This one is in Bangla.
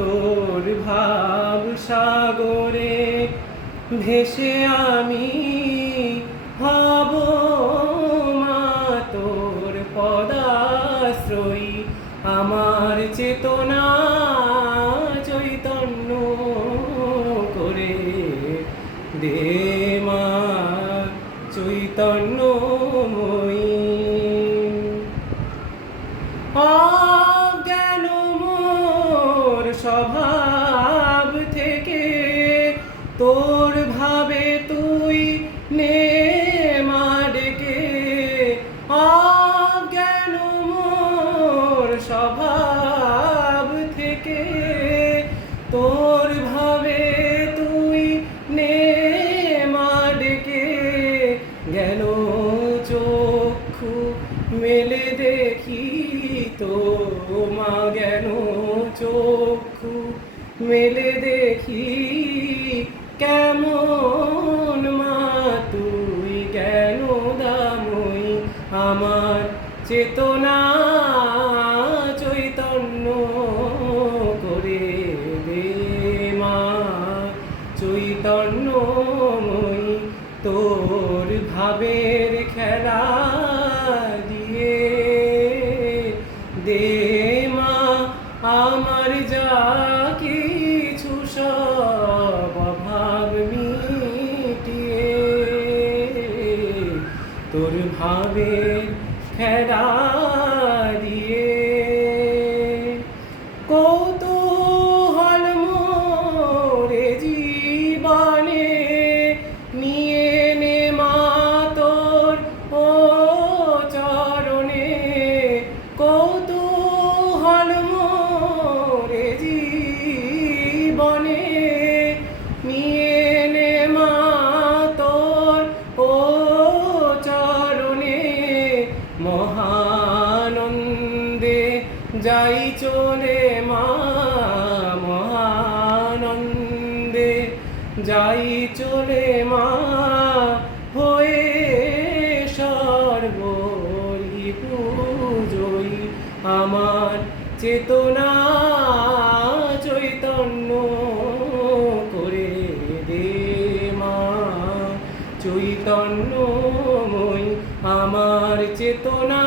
তোর ভাব সাগরে ভেসে আমি হব মা তোর পদাশ্রয়ী। আমার চেতনা চৈতন্য করে দে মা চৈতন্যময়ী। অজ্ঞান মোর স্বভাব থেকে তোর ভাবে তুই নে মা ডেকে। অজ্ঞান মোর স্বভাব থেকে তোর ভাবে তুই নে মা ডেকে। গেল চক্ষু মেলে দেখি তো মা, গেল চক্ষু মেলে দেখি কেমন মা তুই জ্ঞান দাময়ী। আমার চেতনা চৈতন্য করে দে মা চৈতন্যময়ী। তোর ভাবের খেলা দিয়ে দে মা আমার যা কিছু সব অভাব মিটিয়ে। তোর ভাবের খেলা দিয়ে কৌতূহল মোরে জীবনে নিয়ে নে মা তোর ও চরণে। কৌতূহল মোরে জীবনে নিয়ে নে মা তোর ও চরণে। মহানন্দে যাই চলে মা, মহানন্দে যাই চলে মা হয়ে সর্বরিপুজয়ী। আমার চেতনা চৈতন্য করে দে মা চৈতন্যময়ী। আমার চেতনা